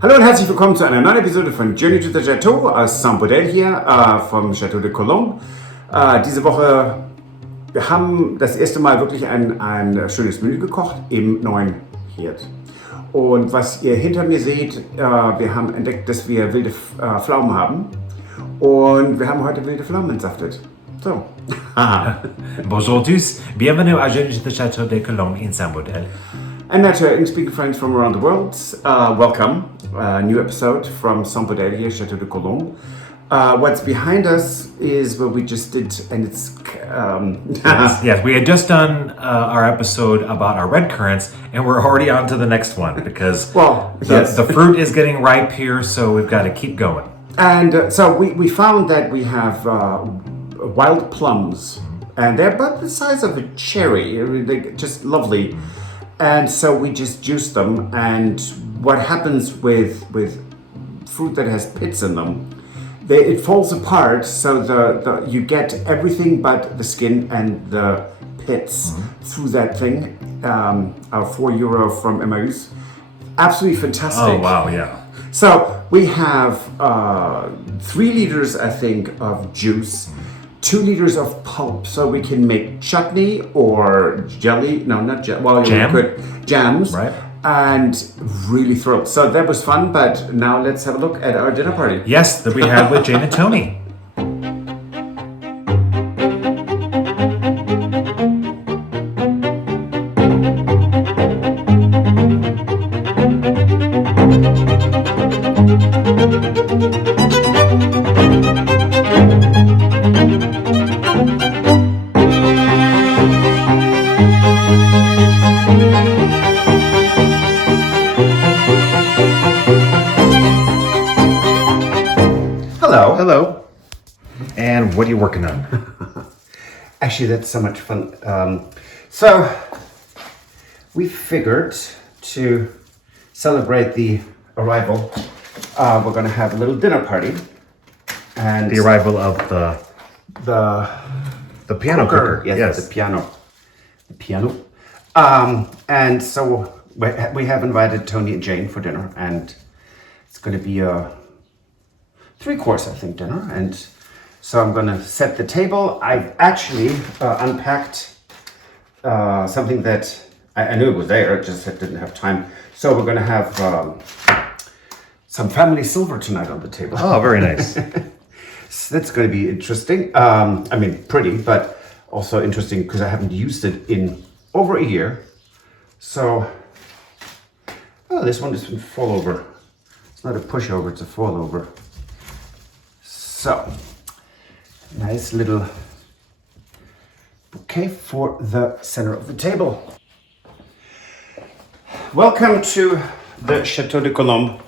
Hallo und herzlich willkommen zu einer neuen Episode von Journey to the Chateau aus Saint-Baudel hier vom Château de Colombes. Diese Woche, wir haben das erste Mal wirklich ein schönes Menü gekocht im neuen Herd. Und was ihr hinter mir seht, wir haben entdeckt, dass wir wilde Pflaumen haben. Und wir haben heute wilde Pflaumen entsaftet. So. Bonjour tous, bienvenue à Journey to the Château de Colombes in Saint-Baudel. And now to English-speaking friends from around the world, welcome. New episode from Saint-Baudel here, Château de Colombes. What's behind us is what we just did, and it's... Yes, we had just done our episode about our red currants, and we're already on to the next one because the fruit is getting ripe here, so we've got to keep going. And so we found that we have wild plums, and they're about the size of a cherry. They're just lovely. And so we just juice them, and what happens with fruit that has pits in them, it falls apart, so you get everything but the skin and the pits through that thing. €4 from Emmaus. Absolutely fantastic. Oh, wow, yeah. So we have 3 liters, I think, of juice, 2 liters of pulp, so we can make chutney or jelly. No, not jelly. Well, jam. We could jams. Right. And really thrilled. So that was fun, but now let's have a look at our dinner party. Yes, that we had with Jane and Tony. Hello. And what are you working on? Actually, that's so much fun. So we figured to celebrate the arrival, we're going to have a little dinner party. And The arrival of the piano cooker. Yes, the piano. And so we have invited Tony and Jane for dinner, and it's going to be a 3-course, I think, dinner. And so I'm going to set the table. I've actually unpacked something that I knew it was there, just I didn't have time. So we're going to have some family silver tonight on the table. Oh, very nice. So that's going to be interesting. I mean, pretty, but also interesting because I haven't used it in over a year. So, this one doesn't fall over. It's not a pushover, it's a fall over. So, nice little bouquet for the center of the table. Welcome to the Château de Colombes.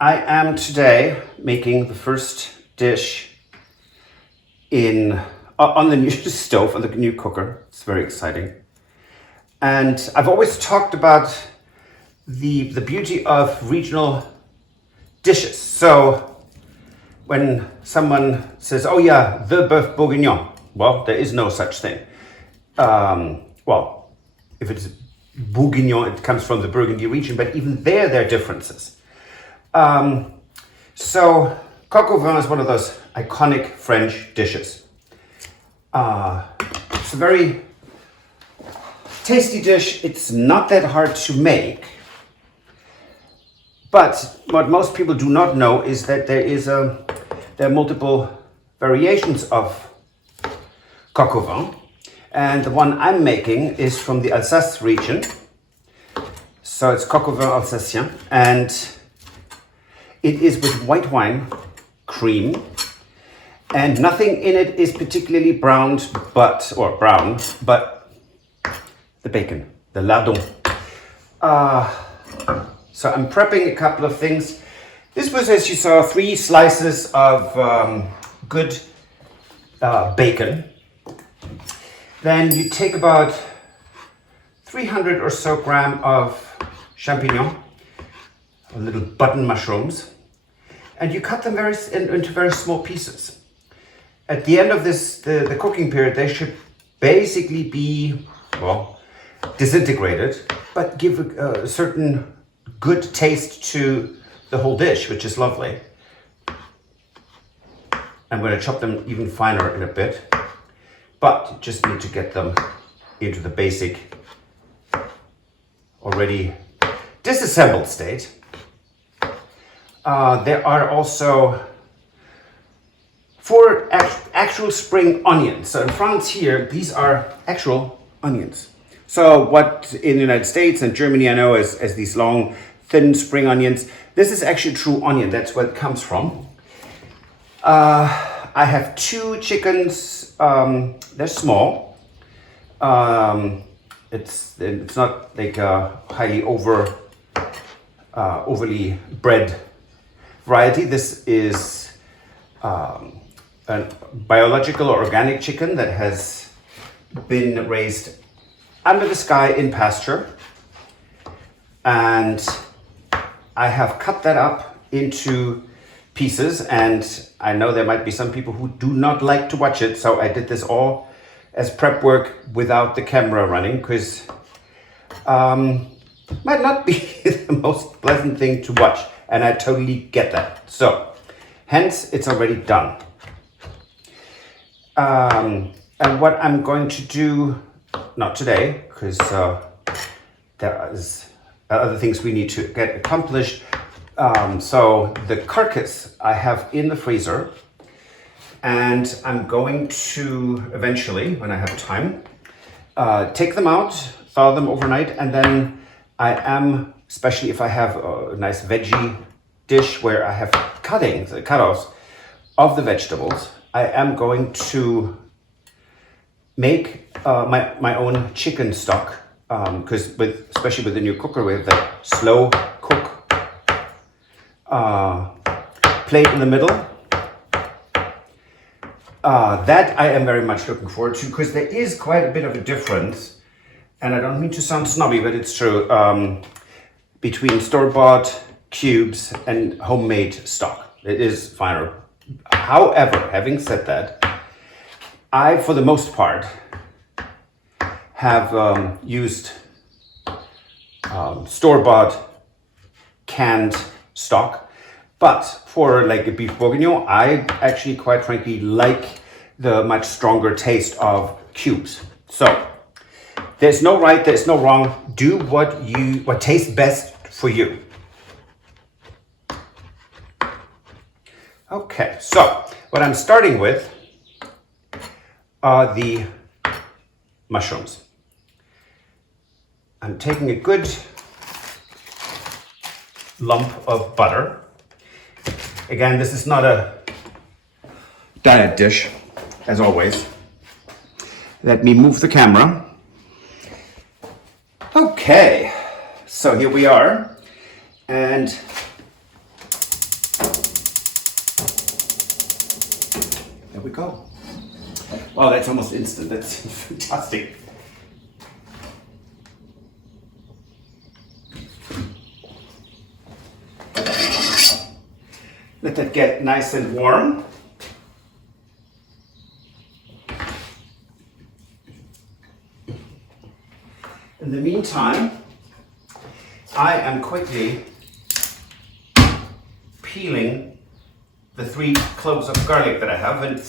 I am today making the first dish on the new stove, on the new cooker. It's very exciting. And I've always talked about the beauty of regional dishes. So when someone says, oh yeah, the bœuf bourguignon, well, there is no such thing. Well, if it's bourguignon, it comes from the Burgundy region, but even there are differences. So coq au vin is one of those iconic French dishes. It's a very tasty dish. It's not that hard to make. But what most people do not know is that there are multiple variations of coq au vin. And the one I'm making is from the Alsace region. So it's coq au vin alsacien. And it is with white wine, cream, and nothing in it is particularly brown, but the bacon, the lardon. So I'm prepping a couple of things. This was, as you saw, 3 slices of good bacon. Then you take about 300 or so grams of champignon, little button mushrooms, and you cut them into very small pieces. At the end of the cooking period, they should basically be, well, disintegrated, but give a certain good taste to the whole dish, which is lovely. I'm going to chop them even finer in a bit, but you just need to get them into the basic, already disassembled state. There are also 4 actual spring onions. So in France here, these are actual onions. So what in the United States and Germany I know as these long, thin spring onions, this is actually true onion. That's where it comes from. I have 2 chickens. They're small. It's not like a highly overly bred variety. This is a biological or organic chicken that has been raised under the sky in pasture, and I have cut that up into pieces, and I know there might be some people who do not like to watch it, so I did this all as prep work without the camera running, because might not be the most pleasant thing to watch, and I totally get that. So hence it's already done. And what I'm going to do, not today, because there is other things we need to get accomplished. So the carcass I have in the freezer, and I'm going to eventually, when I have time, take them out, thaw them overnight, and then I am, especially if I have a nice veggie dish where I have cutoffs of the vegetables, I am going to make my own chicken stock, because especially with the new cooker, we have that slow cook plate in the middle. That I am very much looking forward to, because there is quite a bit of a difference, and I don't mean to sound snobby, but it's true, between store-bought cubes and homemade stock. It is finer. However, having said that, I, for the most part, have used store-bought canned stock, but for like a beef bourguignon, I actually quite frankly like the much stronger taste of cubes. So there's no right, there's no wrong. Do what tastes best for you. Okay, so what I'm starting with are the mushrooms. I'm taking a good lump of butter. Again, this is not a diet dish, as always. Let me move the camera. Okay, so here we are, and there we go. Wow, that's almost instant. That's fantastic. Let that get nice and warm. In the meantime, I am quickly peeling the 3 cloves of garlic that I have, and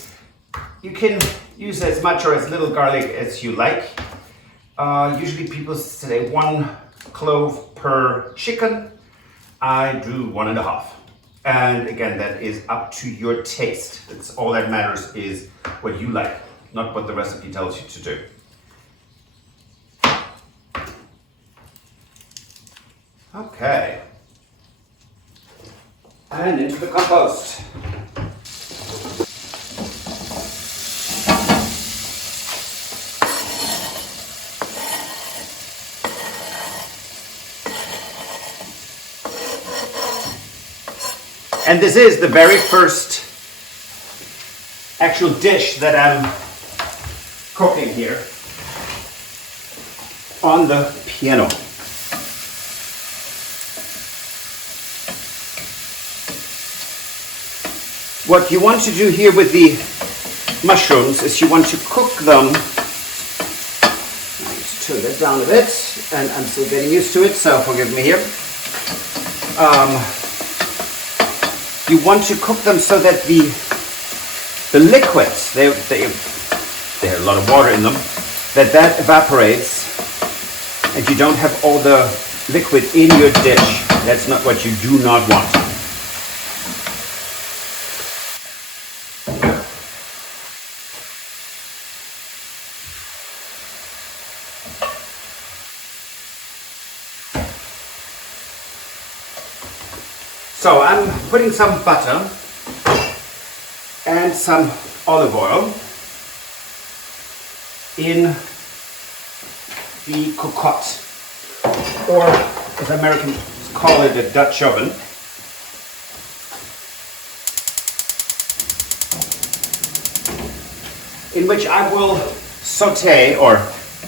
you can use as much or as little garlic as you like. Usually people say 1 clove per chicken. I do 1.5. And again, that is up to your taste. It's all that matters is what you like, not what the recipe tells you to do. Okay. And into the compost. And this is the very first actual dish that I'm cooking here on the piano. What you want to do here with the mushrooms is you want to cook them. Let's turn that down a bit, and I'm still getting used to it, so forgive me here. you want to cook them so that the liquids, they have a lot of water in them, that evaporates and you don't have all the liquid in your dish. That's not what you do not want. So I'm putting some butter and some olive oil in the cocotte, or as Americans call it, a Dutch oven. In which I will saute or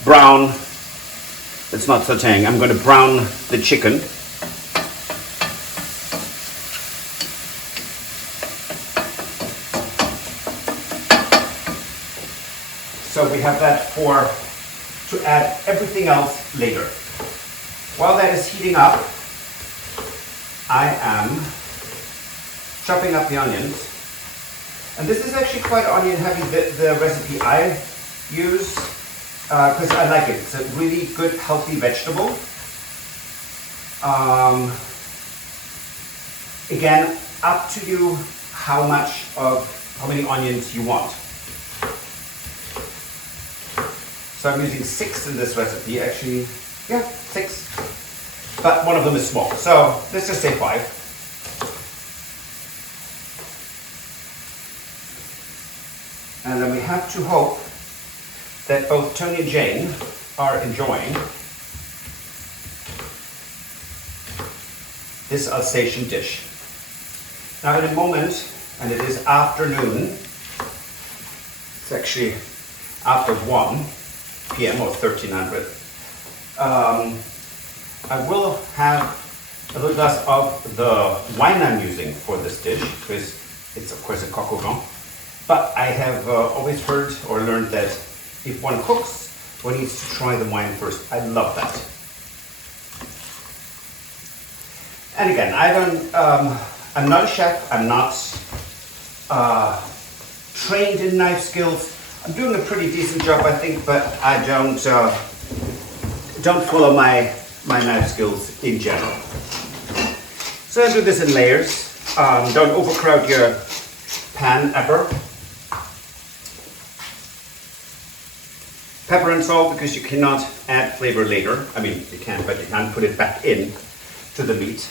brown. It's not sauteing, I'm going to brown the chicken. So we have that to add everything else later. While that is heating up, I am chopping up the onions. And this is actually quite onion heavy, the recipe I use, because I like it. It's a really good, healthy vegetable. Again, up to you how many onions you want. So I'm using 6 in this recipe, actually, yeah, 6. But one of them is small, so let's just say 5. And then we have to hope that both Tony and Jane are enjoying this Alsatian dish. Now in a moment, and it is afternoon, it's actually after 1 p.m. or 1300, I will have a little glass of the wine I'm using for this dish, because it's of course a coq au vin. But I have always heard or learned that if one cooks, one needs to try the wine first. I love that. And again, I'm not a chef. I'm not trained in knife skills. I'm doing a pretty decent job, I think, but I don't follow my knife skills in general. So I do this in layers. Don't overcrowd your pan ever. Pepper and salt, because you cannot add flavor later. I mean, you can, but you can't put it back in to the meat.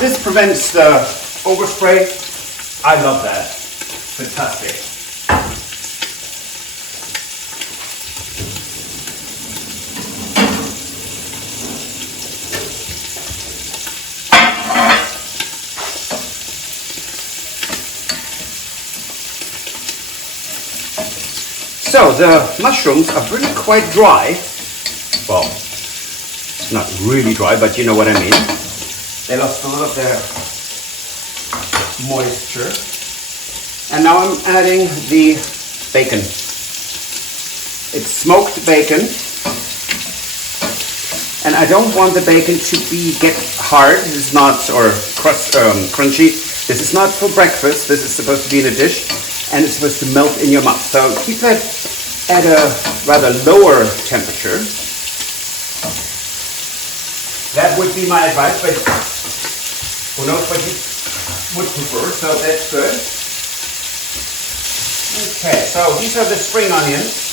This prevents the overspray. I love that. Fantastic. So the mushrooms are really quite dry. Well, it's not really dry, but you know what I mean. They lost a lot of their moisture. And now I'm adding the bacon. It's smoked bacon. And I don't want the bacon to get hard. This is not, or crunchy. This is not for breakfast. This is supposed to be in a dish. And it's supposed to melt in your mouth. So keep that at a rather lower temperature. That would be my advice, but who knows what you would prefer, so that's good. Okay, so these are the spring onions.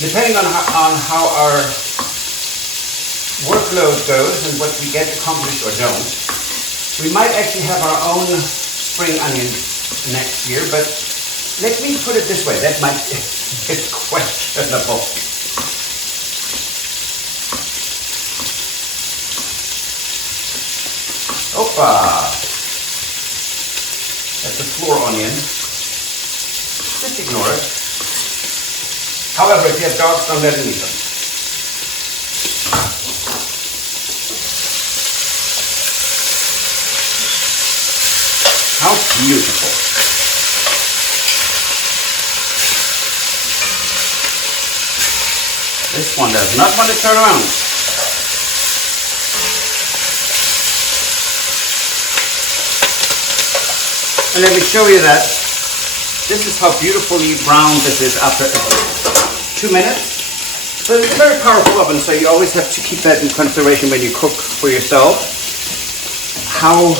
Depending on how our workload goes and what we get accomplished or don't, we might actually have our own spring onions next year, but let me put it this way, that might be questionable. Opa! That's a floor onion. Just ignore it. However, if you have dogs, don't let them eat them. How beautiful. This one does not want to turn around. And let me show you that this is how beautifully brown this is after 2 minutes. But it's a very powerful oven, so you always have to keep that in consideration when you cook for yourself. How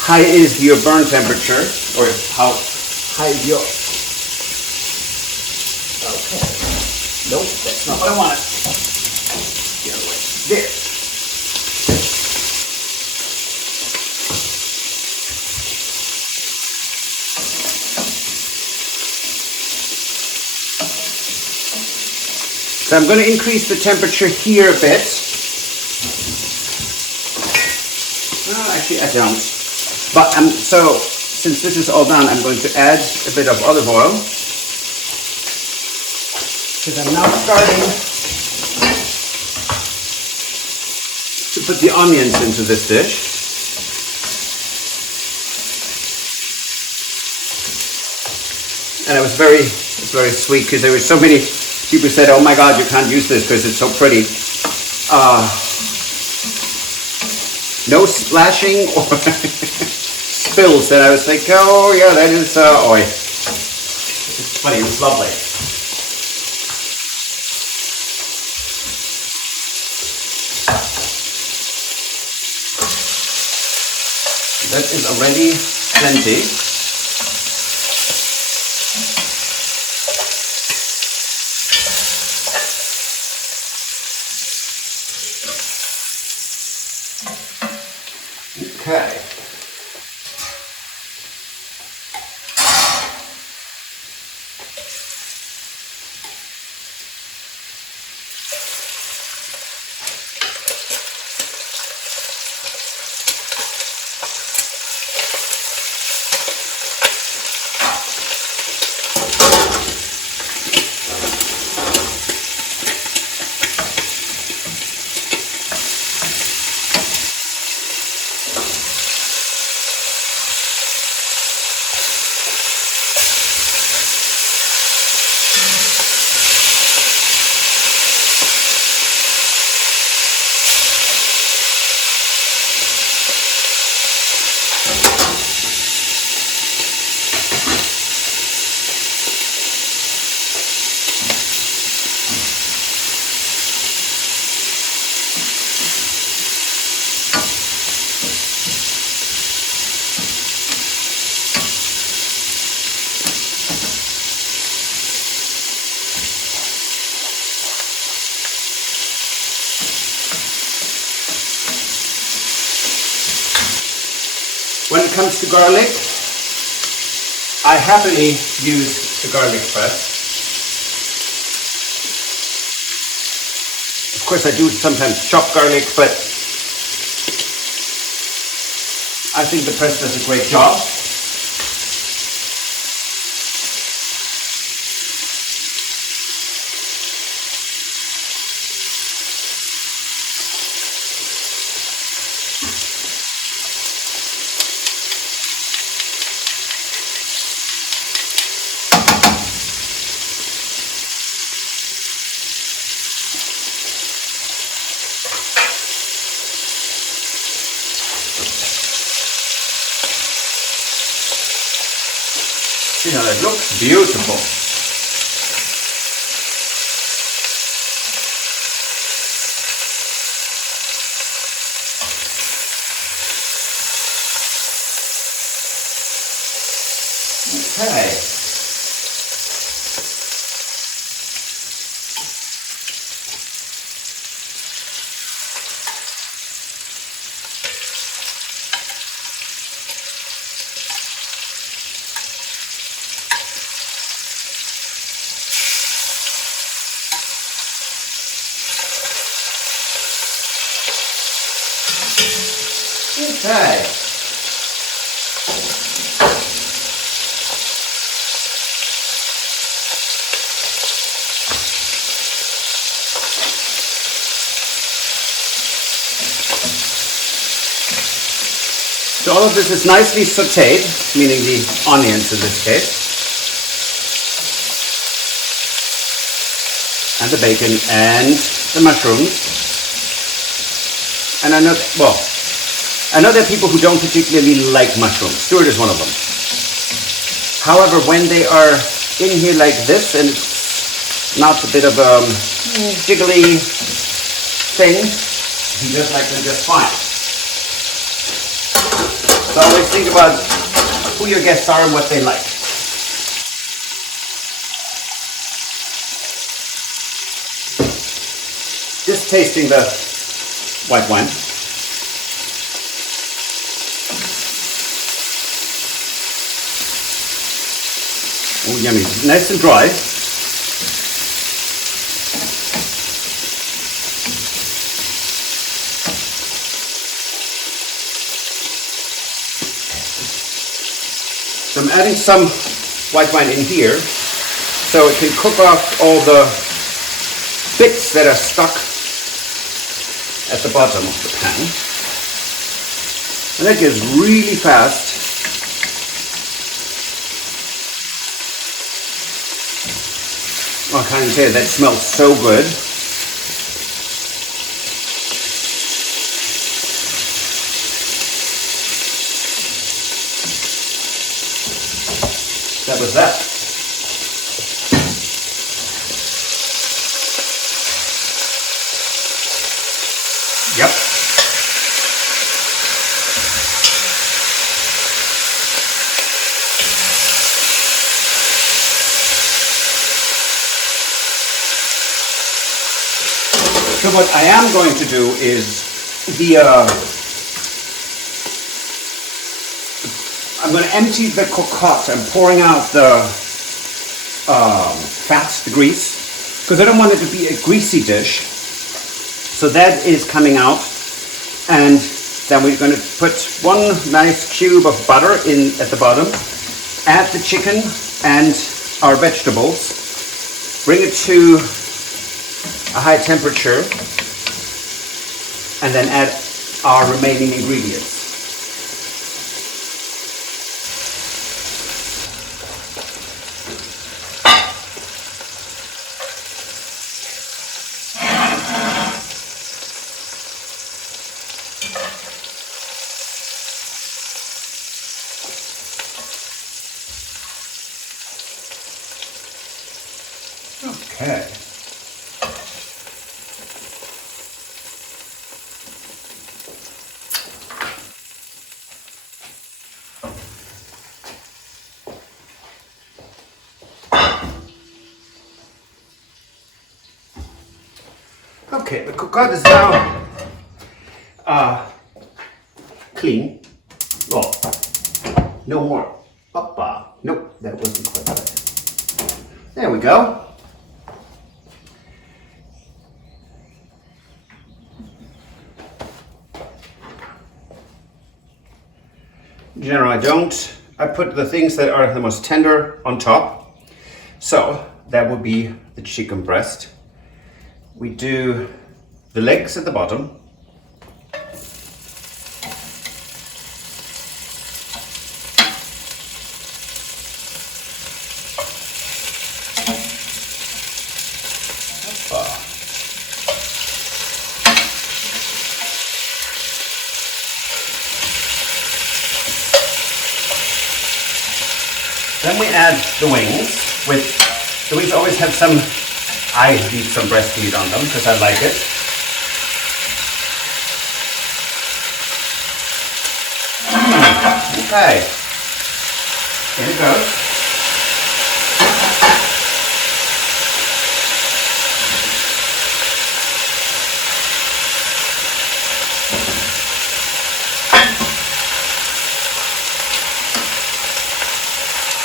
high is your burn temperature, or how high is your... Okay. Nope, that's not what I wanted. The other way. There. So I'm going to increase the temperature here a bit. No, actually I don't. But so since this is all done, I'm going to add a bit of olive oil. Because I'm now starting to put the onions into this dish. And it was very sweet because there were so many people said, "Oh my God, you can't use this because it's so pretty." No splashing or spills, and I was like, "Oh yeah, that is oil." It's funny. It was lovely. That is already plenty. Okay. When it comes to garlic, I happily use the garlic press. Of course, I do sometimes chop garlic, but I think the press does a great job. See how that looks? Beautiful. Okay. Okay. So all of this is nicely sauteed, meaning the onions in this case. And the bacon and the mushrooms. And I know there are people who don't particularly like mushrooms. Stuart is one of them. However, when they are in here like this and it's not a bit of a jiggly thing, he does like them just fine. So always think about who your guests are and what they like. Just tasting the white wine. Oh, yummy. Nice and dry. So I'm adding some white wine in here so it can cook off all the bits that are stuck at the bottom of the pan. And that goes really fast. Oh, I can't even tell you, that smells so good. That was that. Yep. So what I am going to do is I'm going to empty the cocotte. I'm pouring out the fat, the grease, because I don't want it to be a greasy dish. So that is coming out, and then we're going to put one nice cube of butter in at the bottom, add the chicken and our vegetables, bring it to a high temperature, and then add our remaining ingredients. Okay. Okay, the cocotte is now clean. Oh, no more. Oppa. Nope, that wasn't quite right. There we go. In general, I don't. I put the things that are the most tender on top. So that would be the chicken breast. We do the legs at the bottom. Then we add the wings. The wings always have some, I leave some breast meat on them because I like it. Okay, here it goes.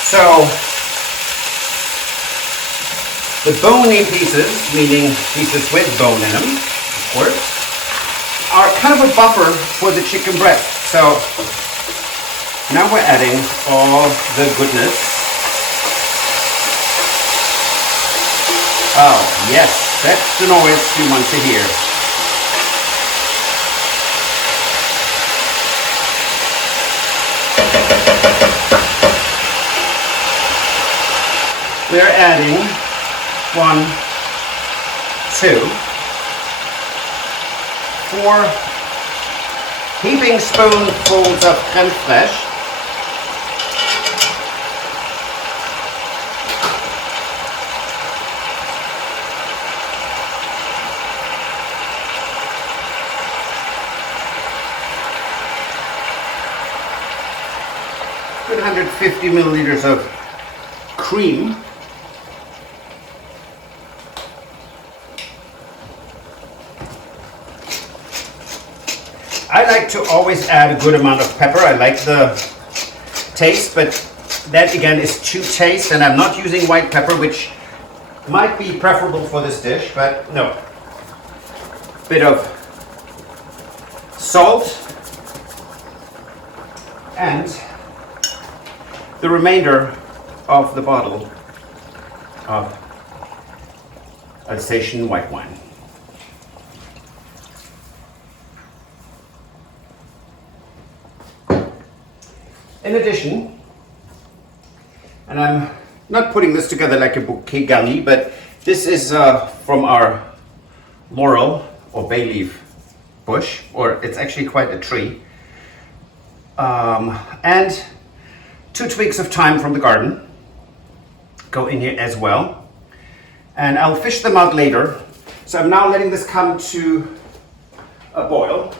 So, the bony pieces, meaning pieces with bone in them, of course, are kind of a buffer for the chicken breast. So, now we're adding all the goodness. Oh, yes, that's the noise you want to hear. we're adding 1, 2, 4 heaping spoonfuls of crème fraîche. Good 150 milliliters of cream. I like to always add a good amount of pepper. I like the taste, but that again is to taste, and I'm not using white pepper, which might be preferable for this dish, but no. Bit of salt and the remainder of the bottle of Alsatian white wine. In addition, and I'm not putting this together like a bouquet garni, but this is from our laurel or bay leaf bush, or it's actually quite a tree, and 2 twigs of thyme from the garden go in here as well, and I'll fish them out later. So I'm now letting this come to a boil.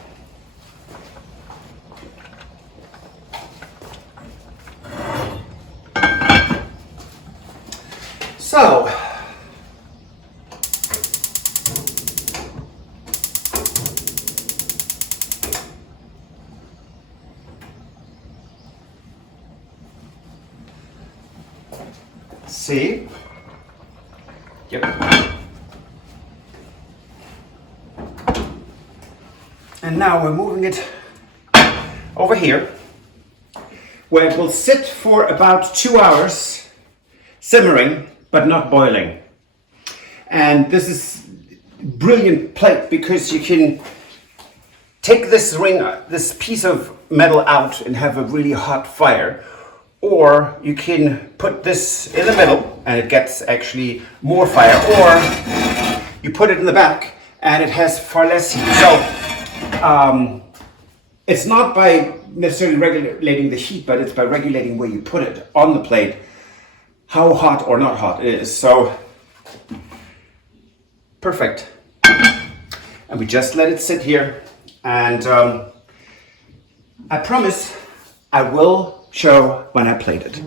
So see, yep. And now we're moving it over here, where it will sit for about 2 hours, simmering but not boiling. And this is brilliant plate because you can take this ring, this piece of metal out and have a really hot fire, or you can put this in the middle and it gets actually more fire, or you put it in the back and it has far less heat. So it's not by necessarily regulating the heat, but it's by regulating where you put it on the plate, how hot or not hot it is. So perfect. And we just let it sit here, and I promise I will show when I plate it.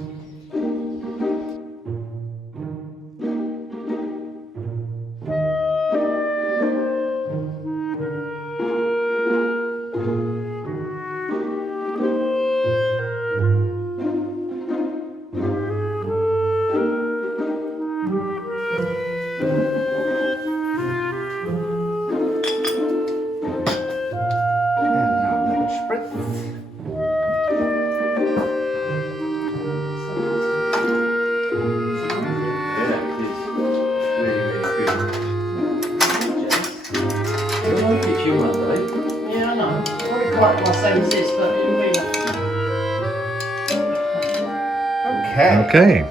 Okay.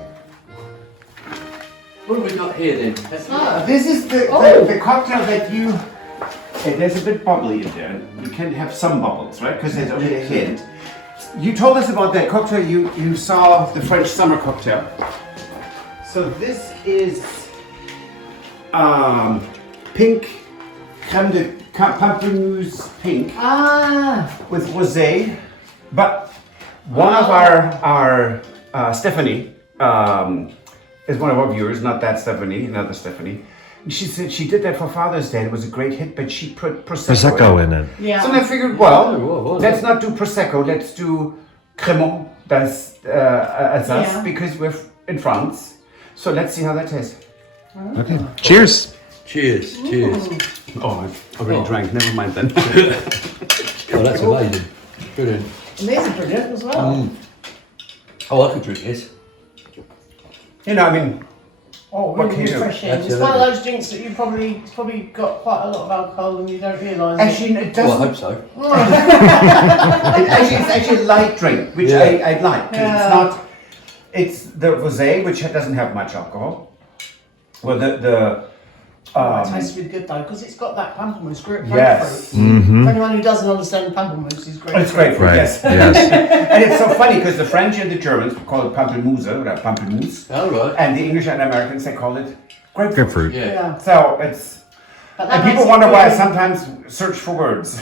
What have we got here then? This is the cocktail that you... there's a bit bubbly in there. You can have some bubbles, right? Because there's only a hint. You told us about that cocktail. You saw the French summer cocktail. So this is pink crème de pamplemousse pink with rosé. But one of our Stephanie is one of our viewers, not that Stephanie, another Stephanie. She said she did that for Father's Day. It was a great hit, but she put Prosecco in it. Yeah. So I figured, well, let's not do Prosecco, let's do Crémant, that's Alsace, because we're in France. So let's see how that tastes. Okay. Cheers. Cheers, cheers. Oh, I already drank, never mind then. Oh, that's amazing. Good in. And these are brilliant as well. Oh, I could drink this. You know, I mean, Oh, What really can you do? refreshing. It's one of those drinks that it's probably got quite a lot of alcohol and you don't realise it. actually, it Well, I doesn't. hope so. It's actually a light drink, which Yeah. I like. 'Cause Yeah. It's not It's the rosé, which doesn't have much alcohol. Well, It tastes really good though, because it's got that pamplemousse grapefruit. Yes. For anyone who doesn't understand pamplemousse, is grapefruit. It's grapefruit, Right. yes. Yes. And it's so funny because the French and the Germans call it pamplemousse, or pamplemousse. All right. And the English and Americans, they call it grapefruit. Grapefruit. Yeah. Yeah. So it's, But and that people makes it wonder why I really- sometimes search for words.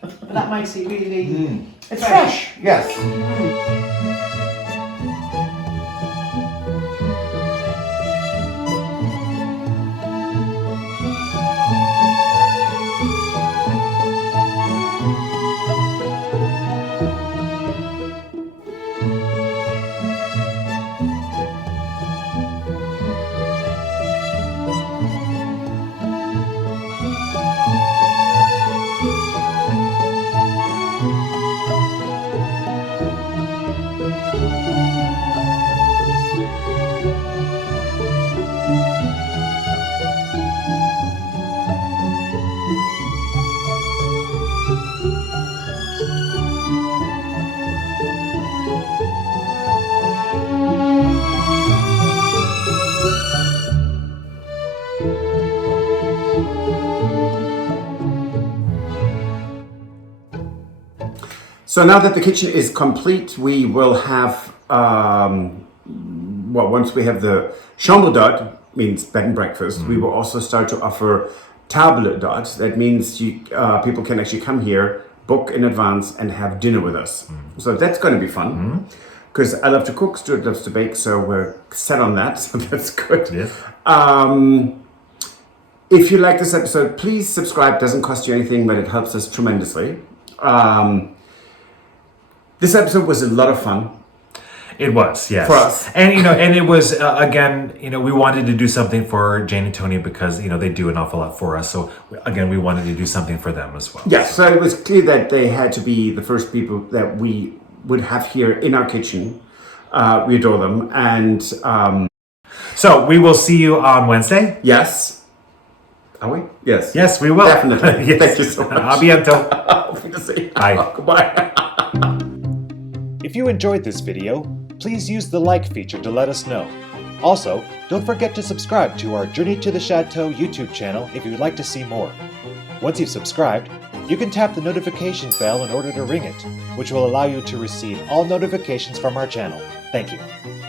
But that makes it really. It's fresh, yes. So now that the kitchen is complete, we will have, once we have the chambre d'hôte, means bed and breakfast, we will also start to offer table d'hôte. That means people can actually come here, book in advance, and have dinner with us. So that's going to be fun. Because I love to cook, Stuart loves to bake, so we're set on that, so that's good. Yes. If you like this episode, please subscribe. Doesn't cost you anything, but it helps us tremendously. This episode was a lot of fun. It was, yes. For us. And, and it was, again, we wanted to do something for Jane and Tony because, they do an awful lot for us. So, again, we wanted to do something for them as well. Yeah, so it was clear that they had to be the first people that we would have here in our kitchen. We adore them. And so, we will see you on Wednesday. yes. Are we? Yes. Yes, we will. Definitely. Yes. Thank you so much. A bientôt. Auf Wiedersehen. Bye. Goodbye. If you enjoyed this video, please use the like feature to let us know. Also, don't forget to subscribe to our Journey to the Chateau YouTube channel if you would like to see more. Once you've subscribed, you can tap the notification bell in order to ring it, which will allow you to receive all notifications from our channel. Thank you.